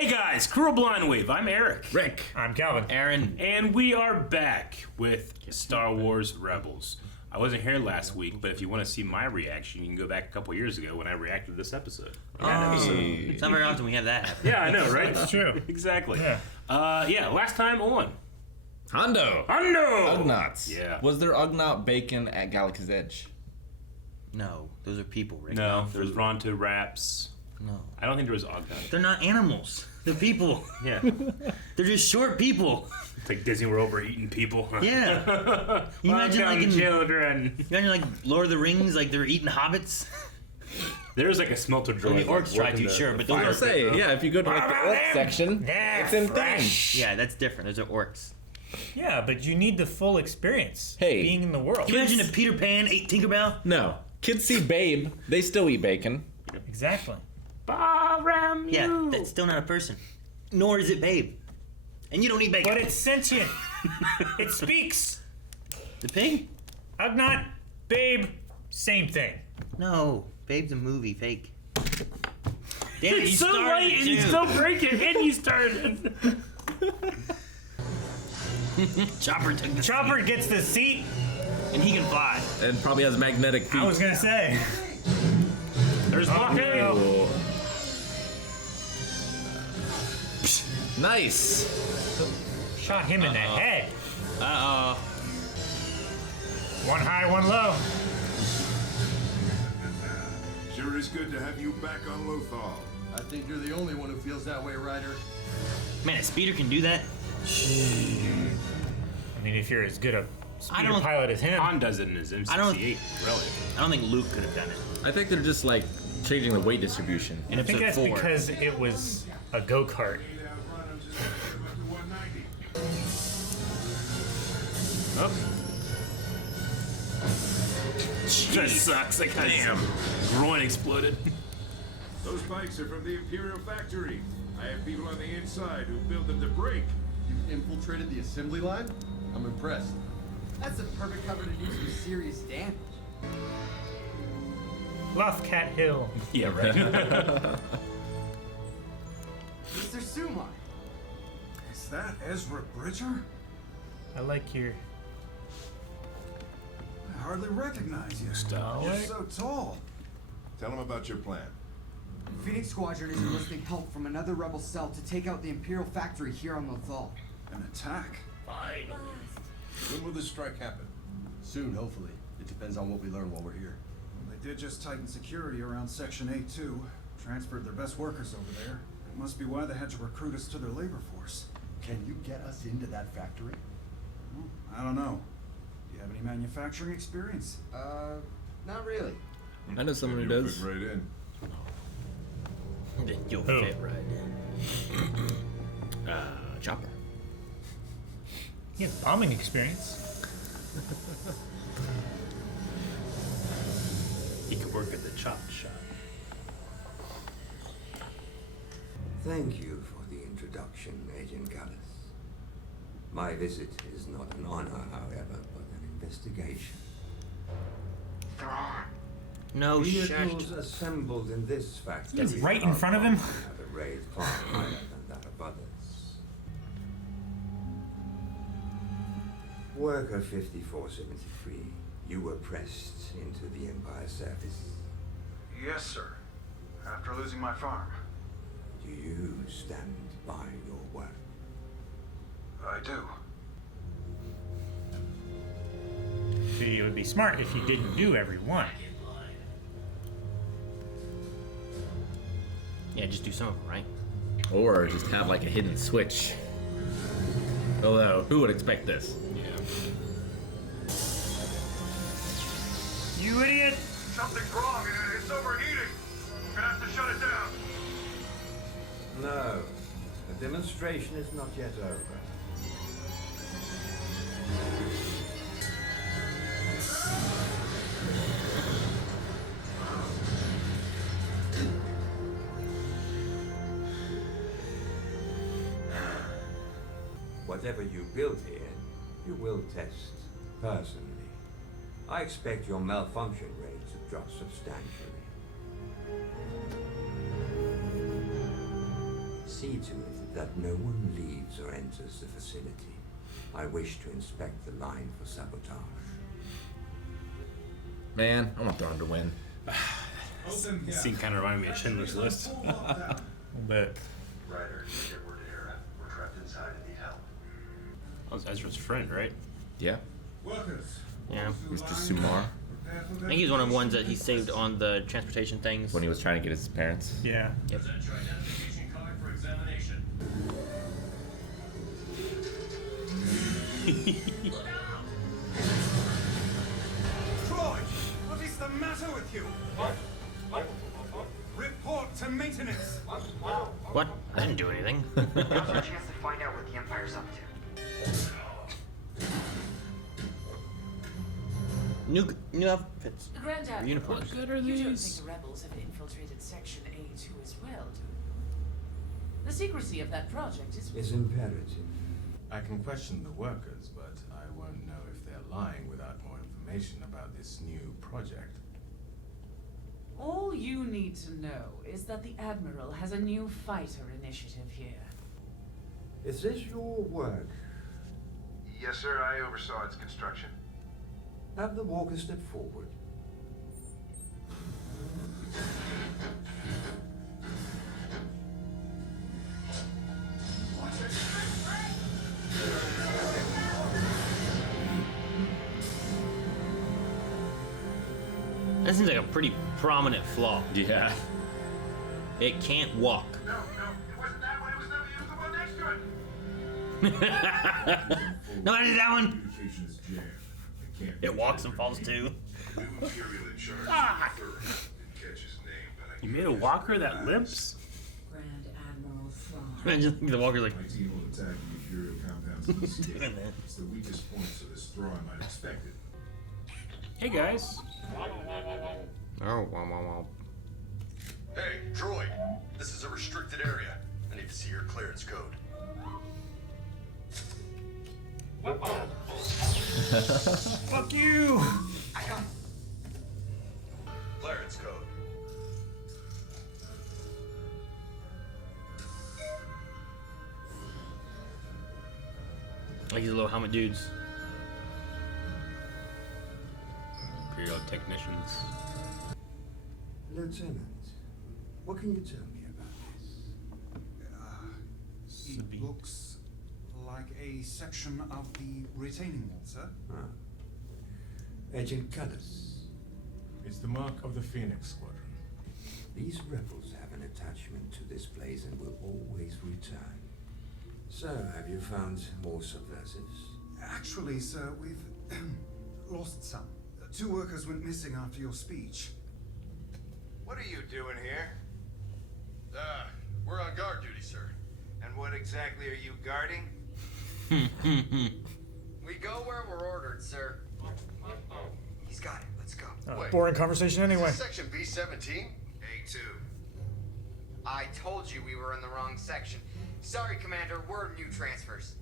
Hey guys, Crew of Blindwave. I'm Eric. Rick. I'm Calvin. Aaron. And we are back with Star Wars Rebels. I wasn't here last week, but if you want to see my reaction, you can go back a couple years ago when I reacted to this episode. It's not very often we have that happen. Yeah, I know, right? That's true. Exactly. Yeah. Last time on. Hondo. Ugnaughts. Yeah. Was there Ugnaught bacon at Galaxy's Edge? No, those are people, Rick. No, not there's food. Ronto wraps. No. I don't think there was Ogden. They're not animals. They're people. Yeah. They're just short people. It's like Disney World, we're eating people. Yeah. You imagine like in children. You imagine like Lord of the Rings, like they're eating hobbits. There's like a smelter droid. The orcs try to, sure, but those I are was say, yeah, if you go to like the orc section, They're it's in fresh. Yeah, that's different. Those are orcs. Yeah, but you need the full experience. Hey. Being in the world. Can you imagine if Peter Pan ate Tinkerbell? No. Kids see Babe, they still eat bacon. Exactly. Yeah, that's still not a person. Nor is it Babe. And you don't eat bacon. But it's sentient. It speaks. The pig? Ugnaught, Babe, same thing. No, Babe's a movie, fake. Damn it, It's you so started late and you too. still break it and you started. Chopper took the Chopper gets the seat. and he can fly. And probably has magnetic feet. I was gonna say. There's Okay. Mako. Nice. Shot him in the head. Uh-oh. One high, one low. Sure is good to have you back on Lothal. I think you're the only one who feels that way, Ryder. Man, a speeder can do that? I mean, if you're as good a speeder don't- pilot as him. Han does it in his M68, I don't- really. I don't think Luke could have done it. I think they're just like changing the weight distribution. In I think episode that's 4. because it was a go-kart. Oh. That sucks. That guy's groin exploded. Those bikes are from the Imperial factory. I have people on the inside who built them to break. You've infiltrated the assembly line? I'm impressed. That's a perfect cover to do some serious damage. Bluff Cat Hill. Yeah, right. Mr. Sumar. Is that Ezra Bridger? I like your. I hardly recognize you. Stop. You're so tall. Tell him about your plan. Phoenix Squadron is enlisting help from another rebel cell to take out the Imperial factory here on Lothal. An attack? When will this strike happen? Soon, hopefully. It depends on what we learn while we're here. Well, they did just tighten security around Section A2. Transferred their best workers over there. It must be why they had to recruit us to their labor force. Can you get us into that factory? Well, I don't know. Do you have any manufacturing experience? Not really. I know someone who You'll does. fit right in. You'll Who? fit right in. Chopper. He has bombing experience. He could work at the chop shop. Thank you for the introduction, Agent Callus. My visit is not an honor, however, but an investigation. No shit. Vehicles assembled in this factory That's right in front of him. have a rate far higher than that of others. Worker 5473, you were pressed into the Empire service. Yes, sir. After losing my farm. Do you stand by your word? I do. See, it would be smart if you didn't do every one. Yeah, just do some of them, right? Or just have like a hidden switch. Although, who would expect this? You idiot! Something's wrong. It's overheating. We're gonna have to shut it down. No, the demonstration is not yet over. Whatever you build here, you will test personally. I expect your malfunction rate to drop substantially. See to it that no one leaves or enters the facility. I wish to inspect the line for sabotage. Man, I want Thrawn to win. This scene kind of reminded me of Schindler's List. A little bit. Ryder, get word to Hera. We're trapped inside and need help. That was Ezra's friend, right? Yeah, Workers. Yeah. Mr. Sumar, I think he's one of the ones that he saved on the transportation things. when he was trying to get his parents. Yeah. Yep. Present your identification card for examination. Look out! Troy, what is the matter with you? Report to maintenance. What? I didn't do anything. Now's our chance to find out what the Empire's up to. New outfits. Grand Admiral, Uniforms. What good are you don't these? think the rebels have infiltrated Section A2 as well, do you? The secrecy of that project is... Is imperative. I can question the workers, but I won't know if they're lying without more information about this new project. All you need to know is that the Admiral has a new fighter initiative here. Is this your work? Yes, sir. I oversaw its construction. Have the walker step forward. That seems like a pretty prominent flaw. Yeah. It can't walk. No, it wasn't that one. It was the one next to it. No, I did that one. Communication is jammed. It can't It walks and falls too. New Imperial in charge. Third. Didn't catch his name, but I You made a walker that limps? Grand Admiral Thrawn. I just think the walker's like. My team will attack the Imperial compounds in the state. It's the weakest point, so this Thrawn might expect it. Hey guys. Oh, wow. Hey, droid. This is a restricted area. I need to see your clearance code. Fuck you! Clearance code. Like these little helmet dudes. Imperial technicians. Lieutenant, what can you tell me about this? It looks like a section of the retaining wall, sir. Ah. Agent Callus. It's the mark of the Phoenix Squadron. These rebels have an attachment to this place and will always return. So, have you found more subversives? Actually, sir, we've lost some. 2 workers went missing after your speech. What are you doing here? We're on guard duty, sir. And what exactly are you guarding? We go where we're ordered, sir. He's got it. Let's go. Wait. Boring conversation anyway. Is this section B-17? A2. I told you we were in the wrong section. Sorry, Commander. We're new transfers.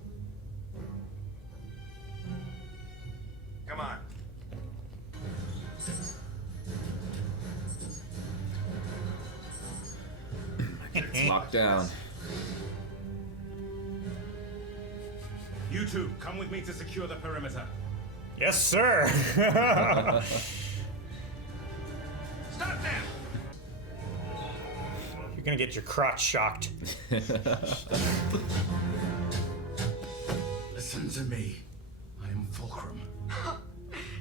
Come on. It's locked down. You two, come with me to secure the perimeter. Yes, sir. Stop them! You're gonna get your crotch shocked. Listen to me. I am Fulcrum.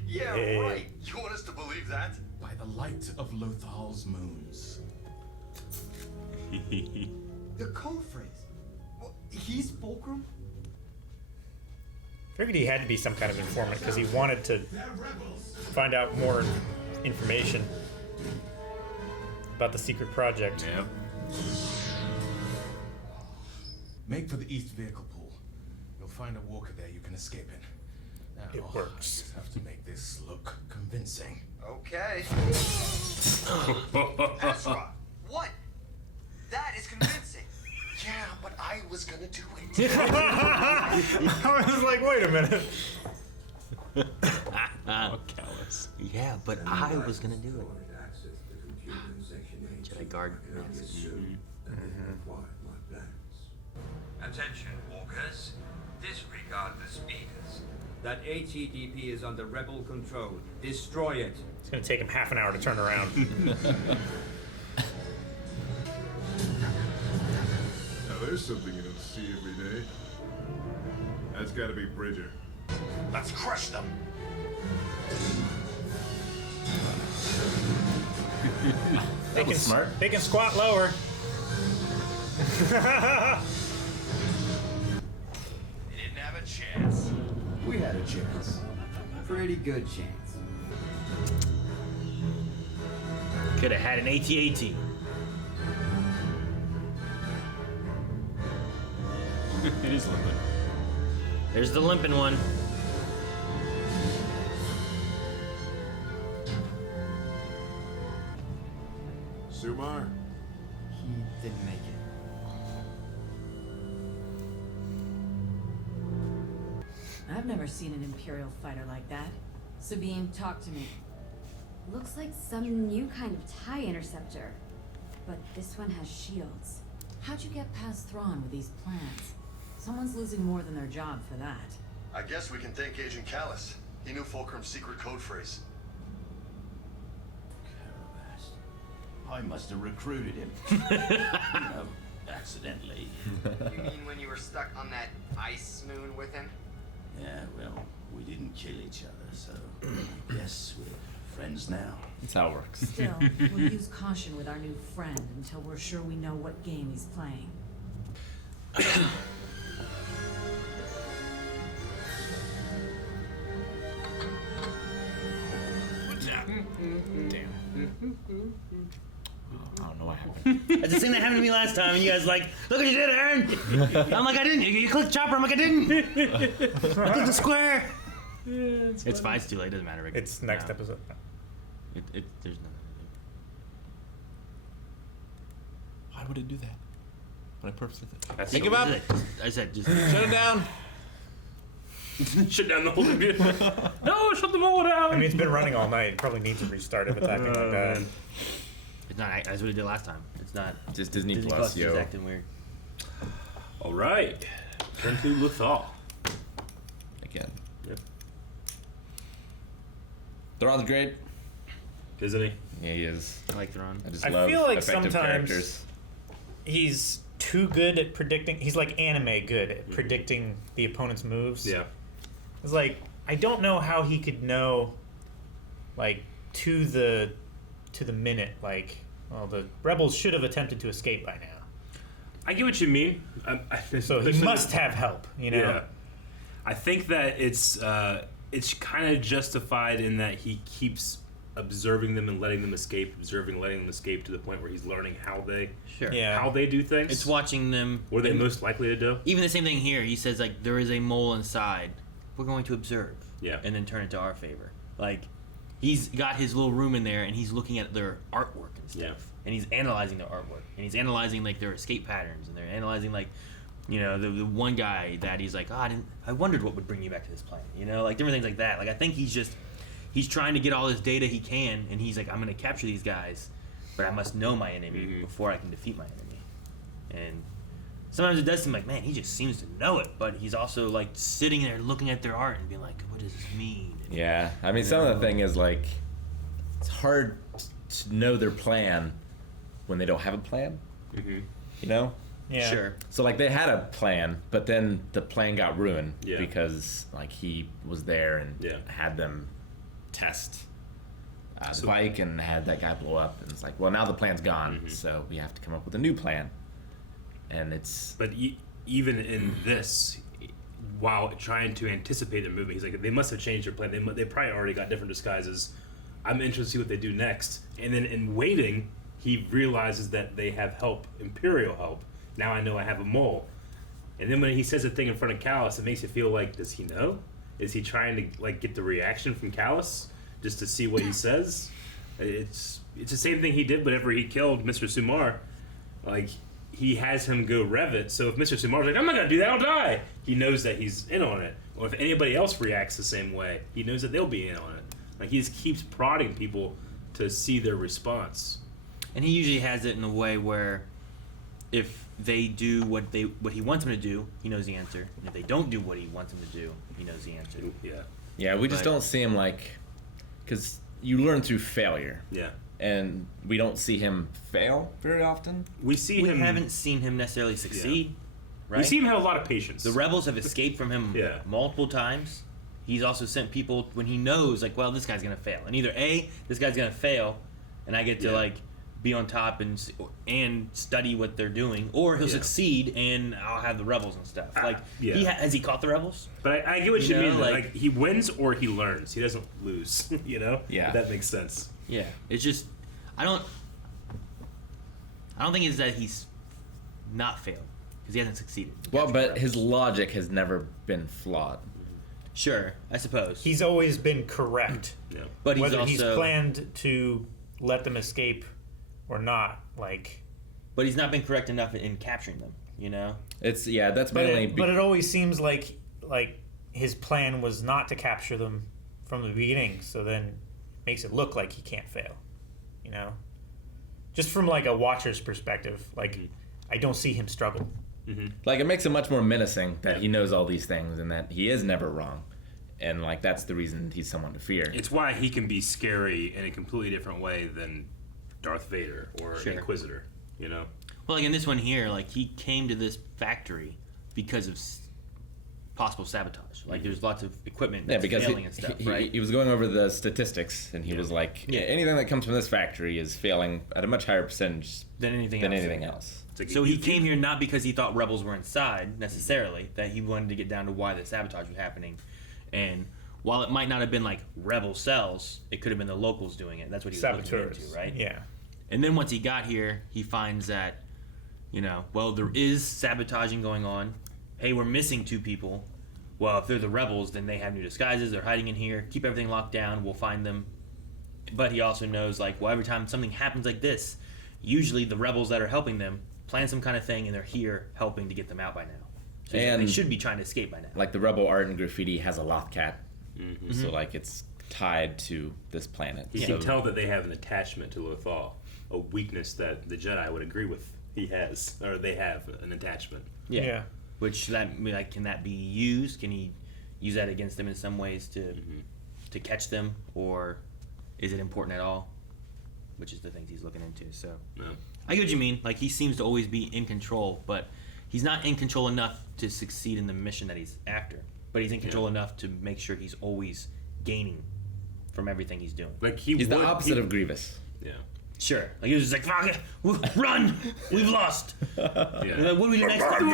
Yeah, Hey. right. You want us to believe that? By the light of Lothal's moons. The code phrase. Well, he's Fulcrum? Figured he had to be some kind of informant because he wanted to find out more information about the secret project. Yep. Make for the east vehicle pool. You'll find a walker there you can escape in. Now, It works. I just have to make this look convincing. Okay. Ezra, what? That is convincing. Yeah, but I was gonna do it. I was like, wait a minute. Oh, Callus. Yeah, but I was gonna do it. Access the computer in Section 8. Jedi Guard. I can only assume that they have acquired my plan. Attention, walkers. Disregard the speakers. That HEDP is under rebel control. Destroy it. It's gonna take him half an hour to turn around. Now there's something you don't see every day. That's gotta be Bridger. Let's crush them. They can squat lower. They didn't have a chance. We had a chance. Pretty good chance. Could have had an AT-AT. It is limping. There's the limping one. Sumar? He didn't make it. I've never seen an Imperial fighter like that. Sabine, talk to me. Looks like some new kind of TIE interceptor. But this one has shields. How'd you get past Thrawn with these plans? Someone's losing more than their job for that. I guess we can thank Agent Callus. He knew Fulcrum's secret code phrase. I must have recruited him. You know, accidentally. You mean when you were stuck on that ice moon with him? Yeah, well, we didn't kill each other, so I guess we're friends now. That's how it works. Still, we'll use caution with our new friend until we're sure we know what game he's playing. Damn. I don't know what happened. That's the thing that happened to me last time, and you guys like, look what you did, Aaron! I'm like, I didn't. You clicked chopper, I'm like, I didn't! I clicked the square! It's fine, it's too late, doesn't matter. It's next episode. There's nothing. Why would it do that? When I purposely That's think about it. I said, just shut it down. Shut down the whole computer. No, shut them all down. I mean, it's been running all night. It probably needs a restart if it's acting like that. It's not. That's what it did last time. It's not. Just Disney Plus, is yo. acting weird. All right. Turn to Lethal. Again. Yep. Thrawn's great. Isn't he? Yeah, he is. I like Thrawn. I just I love feel like effective sometimes characters. he's too good at predicting. He's like anime good at predicting the opponent's moves. Yeah. It's like I don't know how he could know, like to the minute. Like, well, the rebels should have attempted to escape by now. I get what you mean. So he must have help, you know. Yeah. I think that it's kind of justified in that he keeps observing them and letting them escape, observing, letting them escape to the point where he's learning how they how they do things. It's watching them. What are they most likely to do? Even the same thing here. He says like there is a mole inside. We're going to observe. Yeah. And then turn it to our favor. Like he's got his little room in there and he's looking at their artwork and stuff. Yeah. And he's analyzing their artwork. And he's analyzing like their escape patterns and they're analyzing like you know, the one guy that he's like, I wondered what would bring you back to this planet. You know, like different things like that. Like I think he's trying to get all this data he can, and he's like, I'm gonna capture these guys, but I must know my enemy before I can defeat my enemy. And sometimes it does seem like, man, he just seems to know it, but he's also like sitting there looking at their art and being like, what does this mean? Yeah, I mean, some of the thing is like, it's hard to know their plan when they don't have a plan. Mm-hmm. You know? Yeah. Sure. So like they had a plan, but then the plan got ruined Yeah. because like he was there and had them test the bike and had that guy blow up, and it's like, well, now the plan's gone, so we have to come up with a new plan. And it's But even in this, while trying to anticipate their movement, he's like, they must have changed their plan. They probably already got different disguises. I'm interested to see what they do next. And then in waiting, he realizes that they have help, Imperial help. Now I know I have a mole. And then when he says the thing in front of Callus, it makes you feel like, does he know? Is he trying to like get the reaction from Callus just to see what he says? It's the same thing he did whenever he killed Mr. Sumar. Like, he has him go rev it, so if Mr. Sumar's like, I'm not gonna do that, I'll die, he knows that he's in on it. Or if anybody else reacts the same way, he knows that they'll be in on it. Like, he just keeps prodding people to see their response. And he usually has it in a way where if they do what he wants them to do, he knows the answer. And if they don't do what he wants them to do, he knows the answer. Yeah. Yeah, we just don't see him because you learn through failure. Yeah. And we don't see him fail very often. We haven't seen him necessarily succeed. Right? We see him have a lot of patience. The rebels have escaped from him multiple times. He's also sent people when he knows, like, well, this guy's gonna fail, and either A, this guy's gonna fail, and I get to be on top and study what they're doing, or he'll succeed and I'll have the rebels and stuff. Has he caught the rebels? But I get what you mean. Like he wins or he learns. He doesn't lose. You know? Yeah. If that makes sense. Yeah. It's just I don't think it's that he's not failed because he hasn't succeeded. Well, but his logic has never been flawed. Sure, I suppose he's always been correct. Yeah. But whether he's planned to let them escape or not, but he's not been correct enough in capturing them. You know, that's mainly. But it always seems like his plan was not to capture them from the beginning. So then it makes it look like he can't fail. You know, just from a watcher's perspective, I don't see him struggle. Mm-hmm. It makes him much more menacing that he knows all these things and that he is never wrong. And that's the reason he's someone to fear. It's why he can be scary in a completely different way than Darth Vader or an Inquisitor, you know? Well, in this one here, he came to this factory because of possible sabotage. There's lots of equipment that's failing and stuff, right? He was going over the statistics, and he was anything that comes from this factory is failing at a much higher percentage than anything else. So he came here not because he thought rebels were inside, necessarily, that he wanted to get down to why the sabotage was happening. And while it might not have been rebel cells, it could have been the locals doing it. That's what he was looking into, right? Yeah. And then once he got here, he finds that, there is sabotaging going on. Hey, we're missing 2 people. Well, if they're the rebels, then they have new disguises. They're hiding in here. Keep everything locked down. We'll find them. But he also knows, every time something happens like this, usually the rebels that are helping them plan some kind of thing, and they're here helping to get them out by now. So they should be trying to escape by now. The rebel art and graffiti has a Lothcat. Mm-hmm. So, it's tied to this planet. You can tell that they have an attachment to Lothal, a weakness that the Jedi would agree with. They have an attachment. Yeah. Which can that be used? Can he use that against them in some ways to catch them, or is it important at all? Which is the things he's looking into. So I get what you mean. He seems to always be in control, but he's not in control enough to succeed in the mission that he's after. But he's in control enough to make sure he's always gaining from everything he's doing. He's the opposite of Grievous. Yeah. Sure. He was just fuck it, run! We've lost. What do we do next time?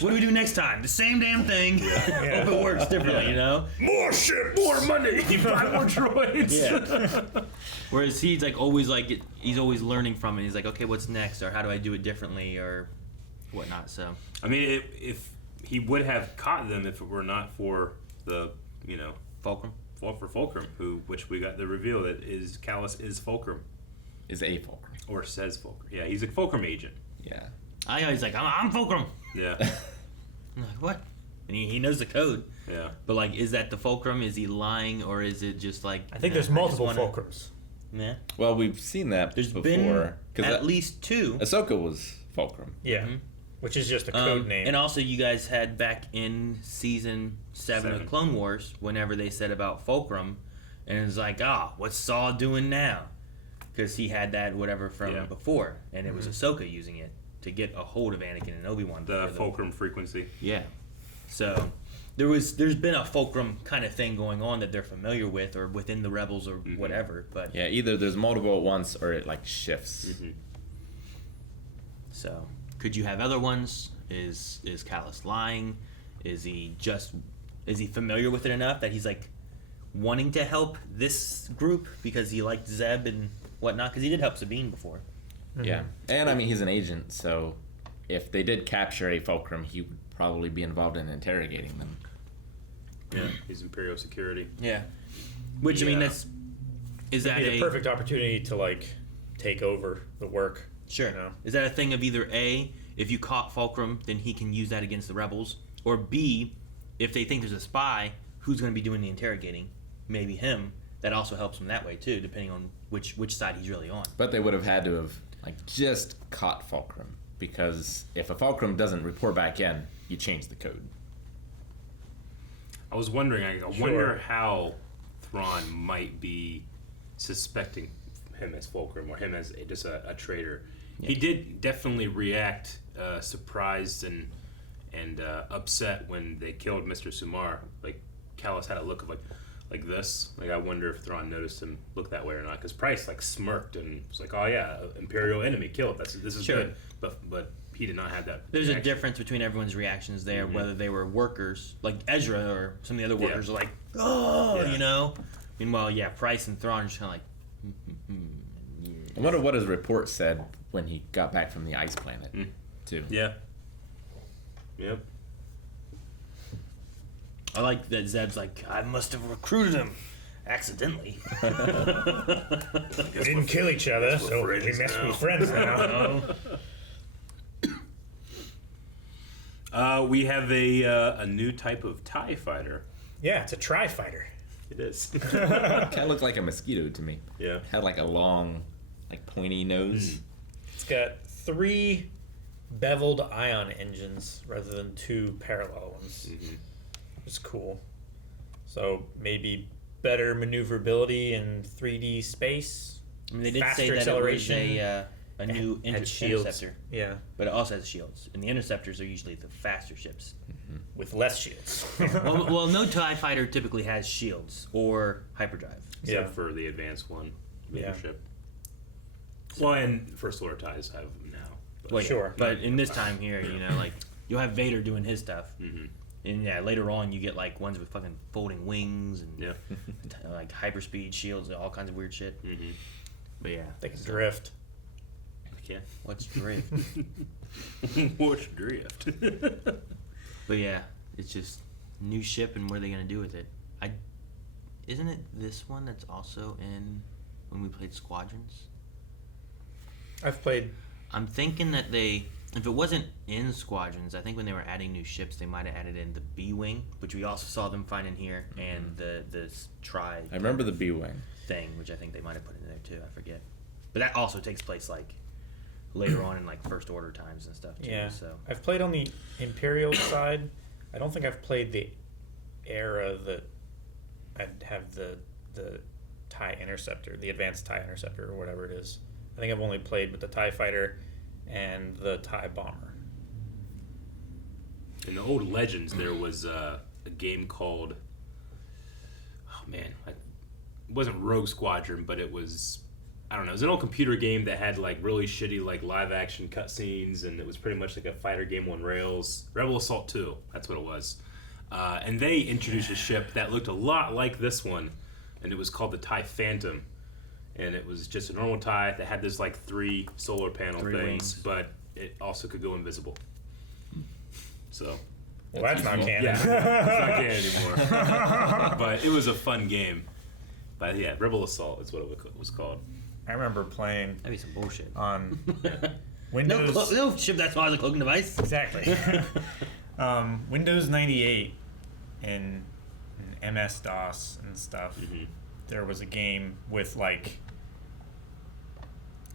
What do we do next time? The same damn thing. Hope it works differently, More shit, more money, 5 more droids. Yeah. Whereas he's he's always learning from it. He's okay, what's next, or how do I do it differently, or whatnot. So I mean, if he would have caught them if it were not for the Fulcrum. For Fulcrum, which we got the reveal that Callus is Fulcrum. Is a Fulcrum. Or says Fulcrum. Yeah, he's a Fulcrum agent. Yeah. I always I'm Fulcrum. Yeah. I'm what? And he knows the code. Yeah. But is that the Fulcrum? Is he lying, or is it just I think there's multiple Fulcrums. Yeah. Well, we've seen that before. Been at least 2. Ahsoka was Fulcrum. Yeah. Mm-hmm. Which is just a code name. And also, you guys had back in season 7 of Clone Wars, whenever they said about Fulcrum, and it was what's Saw doing now? Because he had that whatever from before, and it was Ahsoka using it to get a hold of Anakin and Obi-Wan. The Fulcrum frequency. Yeah. So there's been a Fulcrum kind of thing going on that they're familiar with, or within the Rebels, or whatever. But yeah, either there's multiple at once, or it shifts. Mm-hmm. So. Could you have other ones? Is Callus lying? Is he familiar with it enough that he's wanting to help this group because he liked Zeb and whatnot? Because he did help Sabine before. Mm-hmm. Yeah, and I mean he's an agent, so if they did capture a Fulcrum, he would probably be involved in interrogating them. Yeah, he's Imperial security. Yeah, which I mean is that a perfect opportunity to take over the work? Sure. Is that a thing of either A, if you caught Fulcrum, then he can use that against the rebels, or B, if they think there's a spy, who's going to be doing the interrogating? Maybe him. That also helps him that way too, depending on which side he's really on. But they would have had to have just caught Fulcrum, because if a Fulcrum doesn't report back in, you change the code. I was wondering, I wonder how Thrawn might be suspecting him as Fulcrum or him as just a traitor. Yeah. He did definitely react surprised and upset when they killed Mr. Sumar. Like, Callus had a look of like this. Like, I wonder if Thrawn noticed him look that way or not. Because Price like smirked and was like, "Oh yeah, Imperial enemy killed. This is good." But he did not have that. There's a difference between everyone's reactions there, whether they were workers like Ezra or some of the other workers are like, "Oh," you know. Meanwhile, Price and Thrawn are just kind of like. I wonder what his report said when he got back from the ice planet, too. Yeah. Yep. I like that Zeb's like, I must have recruited him accidentally. We didn't kill each other, so we must be friends now. We have a new type of TIE fighter. Yeah, it's a tri-fighter. It is. Kind of looked like a mosquito to me. Yeah. Had like a long, like pointy nose. It's got 3 beveled ion engines rather than 2 parallel ones. It's cool. So maybe better maneuverability in 3D space. I mean, they did faster say that acceleration. it was a new interceptor. Yeah. But it also has shields. And the interceptors are usually the faster ships. With less shields. well, no TIE fighter typically has shields or hyperdrive. Except for the advanced one, leadership. Well, and First Order TIEs have them now. But But in this time here, like, you'll have Vader doing his stuff. And later on you get like ones with fucking folding wings and like hyperspeed shields and all kinds of weird shit. But they can drift. Yeah. What's drift? What's drift? But it's just new ship, and what are they gonna do with it? Isn't it this one that's also in when we played Squadrons? I'm thinking that if it wasn't in Squadrons, I think when they were adding new ships, they might have added in the B-Wing, which we also saw them find in here, and the Tri. I remember the B-Wing thing, which I think they might have put in there too. I forget, but that also takes place like later on in like First Order times and stuff too. Yeah. So I've played on the Imperial side. I don't think I've played the era that I'd have the TIE Interceptor, the advanced TIE Interceptor, or whatever it is. I think I've only played with the TIE Fighter and the TIE Bomber. In the old Legends, there was a game called, it wasn't Rogue Squadron, but it was, I don't know, it was an old computer game that had like really shitty like live action cutscenes, and it was pretty much like a fighter game on rails. Rebel Assault 2, that's what it was. And they introduced a ship that looked a lot like this one, and it was called the TIE Phantom. And it was just a normal TIE that had this like 3 solar panel things, wings. but it also could go invisible. So. Well, that's not canon. Yeah, it's not canon anymore. But it was a fun game. But yeah, Rebel Assault is what it was called. I remember playing. That'd be some bullshit. On Windows. No ship that's why I was a cloaking device. Exactly. Windows 98 and MS-DOS and stuff. There was a game with like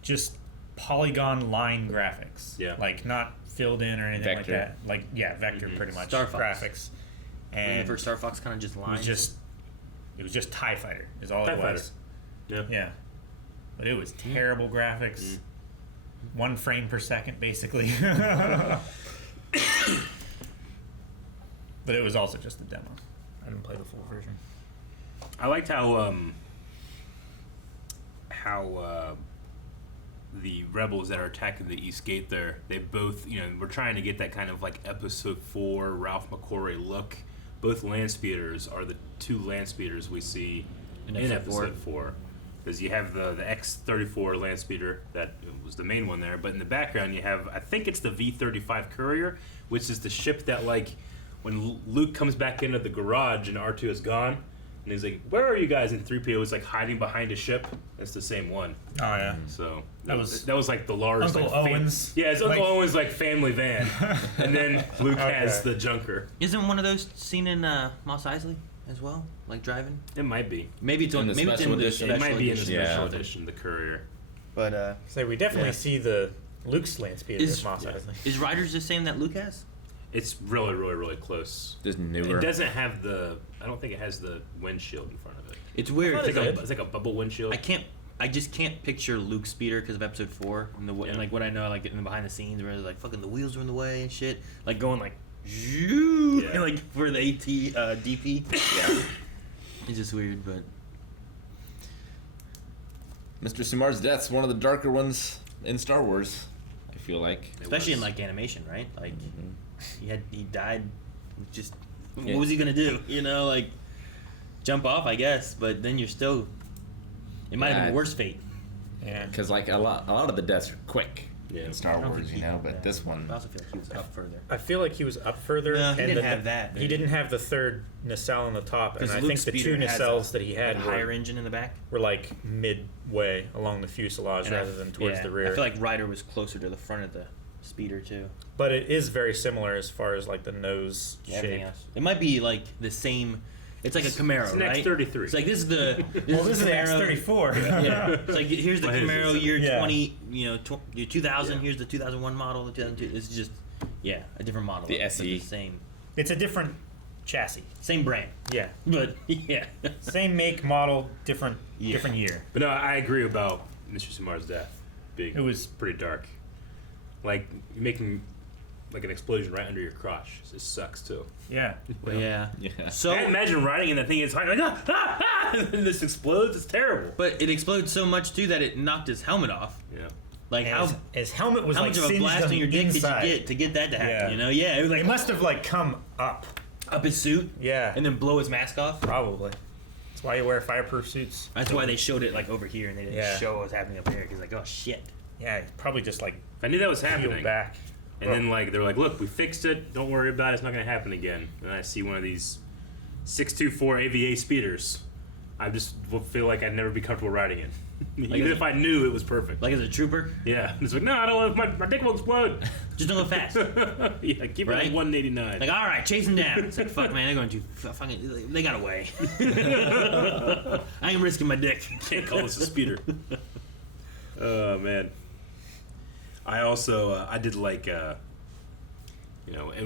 just polygon line graphics. Yeah. Like not filled in or anything like that. Like vector pretty much. Star Fox. Graphics. And for Star Fox kind of just lines. It was just TIE Fighter is all TIE it was. Fighter. Yeah. But it was terrible graphics. 1 frame per second basically. But it was also just a demo. I didn't play the full version. I liked how the rebels that are attacking the East Gate there, they both, we're trying to get that kind of like Episode 4 Ralph McQuarrie look. Both land speeders are the 2 land speeders we see in Episode 4. Because you have the X-34 land speeder that was the main one there, but in the background you have, I think it's the V-35 Courier, which is the ship that like when Luke comes back into the garage and R2 is gone, and he's like, "Where are you guys?" And 3PO is like hiding behind a ship. That's the same one. Oh yeah. So that was like the Lars Uncle like Owen's. Yeah, it's Uncle Owen's like family van, and then Luke has the Junker. Isn't one of those seen in Mos Eisley as well, like driving? It might be. Maybe it's on the special edition. It might be in the special edition, the Courier. But so we definitely see the Luke's land speed is Moss Eisley. Is Riders the same that Luke has? It's really, really, really close. Just newer. It doesn't have the. I don't think it has the windshield in front of it. It's weird. It's like a bubble windshield. I just can't picture Luke's speeder because of episode 4 and like what I know, like in the behind the scenes where like fucking the wheels are in the way and shit, like going like, and like for the DP. Yeah, it's just weird, but Mr. Sumar's death's one of the darker ones in Star Wars. I feel like, especially in like animation, right? Like he died. Just what was he gonna do? You know, like jump off, I guess. But then you're still. It might have been worse fate. Yeah, because like a lot of the deaths are quick in Star Wars, you know. But this one, I also feel like he was up further. I feel like he was up further. No, he didn't have that. He didn't have the third nacelle on the top, and I think Luke's the 2 speeder has nacelles that he had a were higher engine in the back. Were like midway along the fuselage rather than towards the rear. I feel like Ryder was closer to the front of the speeder too. But it is very similar as far as like the nose shape. It might be like the same. It's like a Camaro, it's an right? X33. It's like this is the this is the X34. Yeah. It's like here's the Camaro year 20, year 2000. Here's the 2001 model. The 2002. It's just a different model. The SE. Same. It's a different chassis. Same brand. Yeah. But yeah. Same make, model, different year. But no, I agree about Mr. Sumar's death being. It was pretty dark. Like making like an explosion right under your crotch. It sucks too. Yeah. Yeah. So I imagine riding in that thing. It's like and this explodes. It's terrible. But it explodes so much too that it knocked his helmet off. Yeah. Like and his helmet was how like much of a blast on your dick inside. did you get to get that to happen? Yeah. You know? Yeah. It was like it must have like come up his suit. Yeah. And then blow his mask off. Probably. That's why you wear fireproof suits. That's why they showed it like over here and they didn't show what was happening up here because like oh shit. Yeah. Probably just like. I knew that was happening. Back. And then like they're like, look, we fixed it. Don't worry about it. It's not gonna happen again. And I see one of these 624 AVA speeders. I just feel like I'd never be comfortable riding it, even if I knew it was perfect. Like as a trooper. Yeah. It's like no, I don't. My dick will explode. Just don't go fast. Yeah. Keep it like 189. Like all right, chase them down. It's like fuck, man. They're going too fucking. They got away. I ain't risking my dick. Can't call this a speeder. Oh man. I also I did like and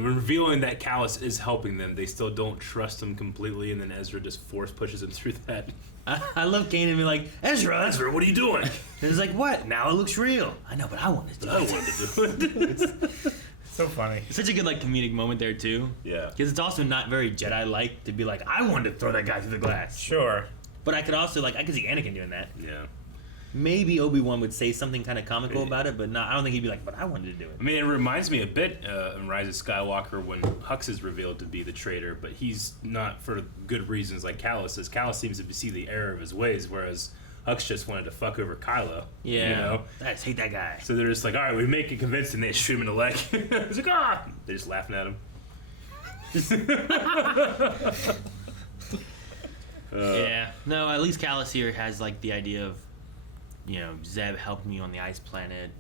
revealing that Callus is helping them, they still don't trust him completely, and then Ezra just force pushes him through that. I love Kanan being like, Ezra, what are you doing? And it's like, what? Now it looks real. I know, but I wanted to do it. It's so funny. It's such a good like comedic moment there too. Yeah. Because it's also not very Jedi-like to be like, I wanted to throw that guy through the glass. Sure. But I could also like I could see Anakin doing that. Yeah. Maybe Obi-Wan would say something kind of comical about it, but not. I don't think he'd be like, but I wanted to do it. I mean, it reminds me a bit in Rise of Skywalker when Hux is revealed to be the traitor, but he's not for good reasons like Callus is. Callus seems to see the error of his ways, whereas Hux just wanted to fuck over Kylo. Yeah. You know? I just hate that guy. So they're just like, all right, we make it convincing, they shoot him in the leg. He's like, ah! They're just laughing at him. Yeah. No, at least Callus here has like the idea of, Zeb helped me on the ice planet.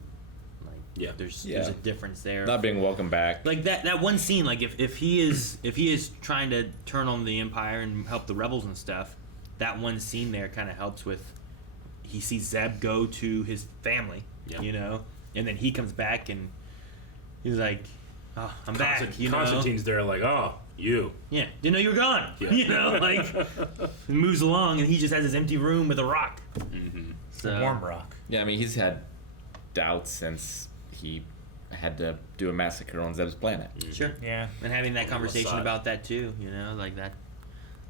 Like, there's a difference there. Not being welcome back. Like that one scene. Like if he is trying to turn on the Empire and help the rebels and stuff, that one scene there kind of helps with. He sees Zeb go to his family, and then he comes back and he's like, "Oh, I'm back." Constantine's there, like, "Oh, you." Yeah, didn't know you were gone. Yeah. Like it moves along, and he just has his empty room with a rock. Mm-hmm. So, warm rock. Yeah, I mean he's had doubts since he had to do a massacre on Zeb's planet. Sure. Yeah, and having that conversation side. about that too, like that.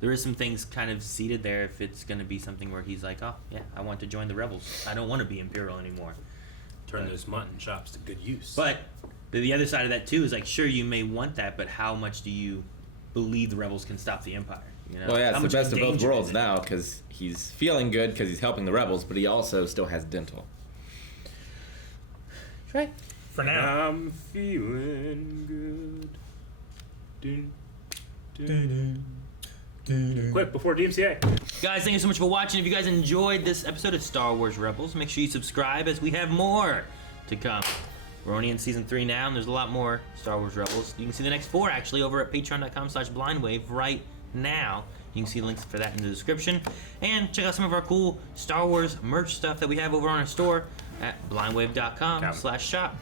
There is some things kind of seated there if it's going to be something where he's like, oh, yeah, I want to join the rebels. I don't want to be Imperial anymore. Turn those mutton chops to good use. But the other side of that, too, is like, sure, you may want that, but how much do you believe the rebels can stop the Empire? Well, yeah, How it's the much best of both danger worlds is it? now because he's feeling good because he's helping the rebels, but he also still has dental. Right. For now. I'm feeling good. Dun, Quick, before DMCA. Guys, thank you so much for watching. If you guys enjoyed this episode of Star Wars Rebels, make sure you subscribe as we have more to come. We're only in Season 3 now, and there's a lot more Star Wars Rebels. You can see the next 4, actually, over at patreon.com/blindwave right now. You can see links for that in the description. And check out some of our cool Star Wars merch stuff that we have over on our store. at blindwave.com/shop.